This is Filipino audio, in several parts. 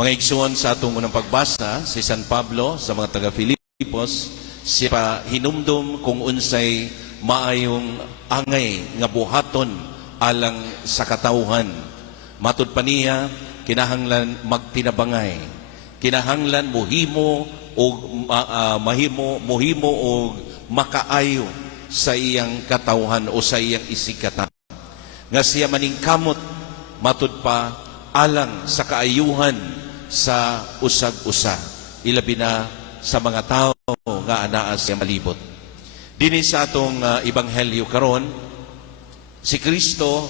Mga igsuon sa atong unang pagbasa, si San Pablo sa mga taga-Filipos, siya pa hinumdum kung unsay maayong angay nga buhaton alang sa katawhan. Matud pa niya, kinahanglan magtinabangay, kinahanglan muhimo o muhimo o makaayo sa iyang katawhan o sa iyang isikatan. Nga siya maningkamot, matud pa, alang sa kaayuhan sa usag-usa, ilabi na sa mga tao nga anaa siya malibot. Dini sa atong ebanghelyo karon, si Kristo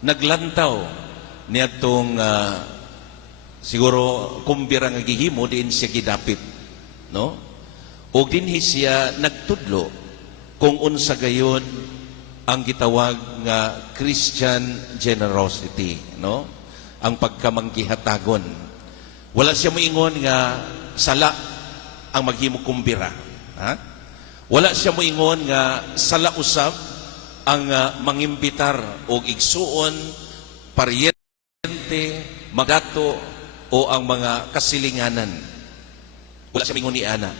naglantaw niadtong siguro kumbira nga gihimo diin siya gidapit, no? Og dinhi siya nagtudlo kung unsa gayon ang gitawag nga Christian generosity, no? Ang pagkamanggihatagon. Wala siya moingon nga sala ang maghimo kumbira, ha? Wala siya moingon nga sala usab ang mangimbitar og igsuon, paryente, magato o ang mga kasilinganan. Wala siya moingon ni ana.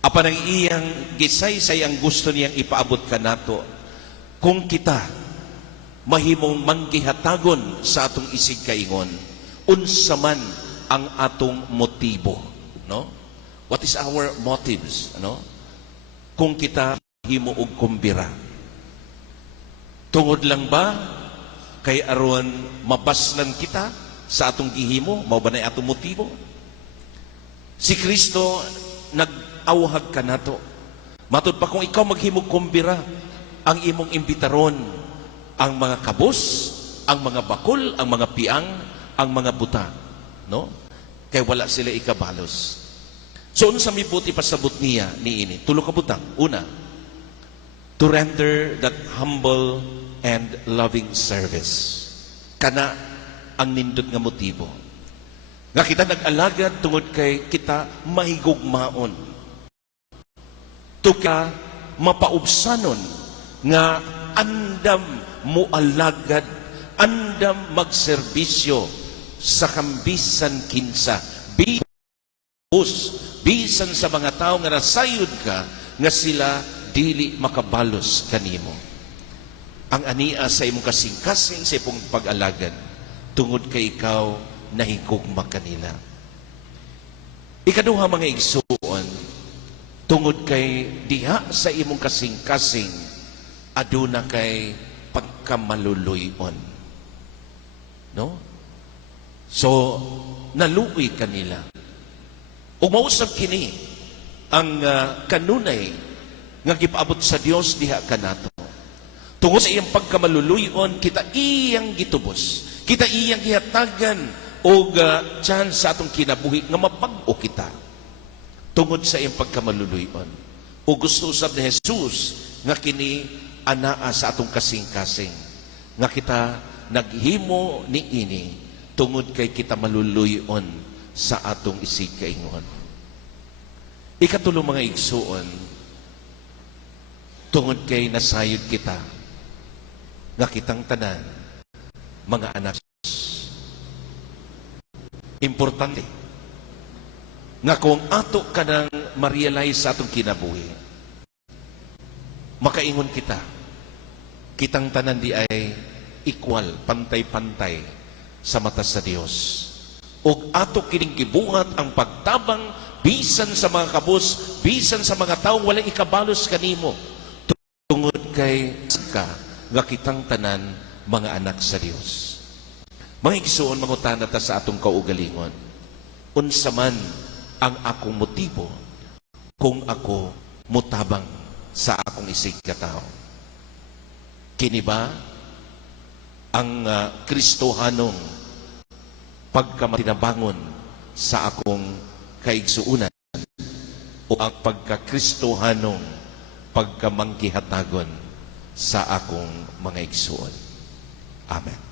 Apan ang iyang gisaysay ang gusto niyang ipaabot kanato, kung kita mahimong manggihatagon sa atong isig kaingon, unsa man ang atong motibo, no? What is our motives, no? Kung kita himo og kumbira, tungod lang ba kay aron mabaslan kita sa atong gihimo, mao ba nay atong motibo? Si Kristo nag-awhag kanato. Matud pa, kung ikaw maghimo kumbira, ang imong imbitaron ang mga kabos, ang mga bakol, ang mga piang, ang mga buta, no? Kay wala sila ikabalos. So unsa mibuti pasabot niya niini? Tulo ka butang. Una, to render that humble and loving service. Kana ang nindot nga motibo. Nga kita nag-alagad tungod kay kita mahigugmaon. To ka mapaubsanon nga andam mualagad, andam magserbisyo sa kambisan kinsa, bisan sa mga tao nga nasayod ka nga sila dili makabalos kanimo. Ang ania sa imong kasing-kasing sa imong pag-alagad tungod kay ikaw nahigugma kanila. Ikaduha, mga igsuon, tungod kay diha sa imong kasing-kasing aduna kay pagkamaluluyon, no? So naluoy kanila. Ug mausab kini ang kanunay nga gipaabot sa Dios diha kanato. Tungod sa iyang pagkamaluluyon, kita iyang gitubos, kita iyang gihatagan og chance sa atong kinabuhi nga mapag-o kita tungod sa iyang pagkamaluluyon. O gusto usab ni Jesus nga kini anaa sa atong kasing-kasing nga kita naghimo niini tungod kay kita maluluyon sa atong isig kaingon. Ikatulo, mga igsuon, tungod kay nasayod kita nga kitang tanan mga anak. Importante nga kung ato ka nang ma-realize sa atong kinabuhi, makaingon kita, kitang tanan di ay equal, pantay-pantay sa mata sa Dios. Ug ato kining gibuhat ang pagtabang bisan sa mga kabos, bisan sa mga taong walang ikabalos kanimo, tungod kay ka nga kitang tanan mga anak sa Dios. Mga igsuon, mangutana ta sa atong kaugalingon, unsa man ang akong motibo kung ako mutabang sa akong isig katao? Kini ba ang Kristohanong pagkamatinabangon sa akong kaigsuunan o ang pagka-Kristohanong pagkamanggihatagon sa akong mga igsuon? Amen.